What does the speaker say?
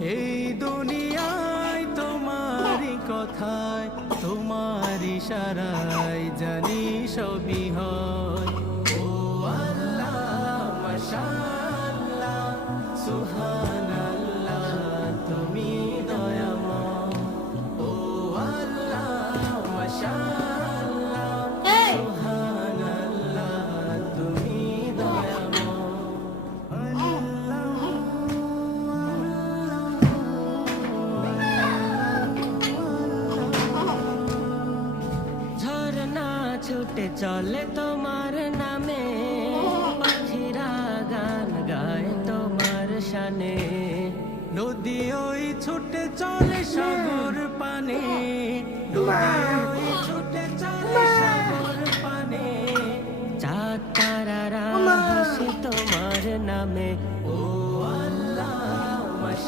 এই দুনিয়ায় তোমারই কথায়, তোমার ইশারায় জানি সবই হয়। ও আল্লাহ মাশাআল্লাহ সুবহানাল্লাহ, তুমি দয়াময়। ও আল্লাহ মাশাআল্লাহ সুবহানাল্লাহ, তুমি ঝরনা ছুটে চলে তোমার নামে, পাখিরা গান গায় তোমার শানে। নদী ওই ছুটে চলে সাগর পানে, নদী ওই ছুটে চলে সাগর পানে। চাঁদ তারারা হাসে তোমার নামে,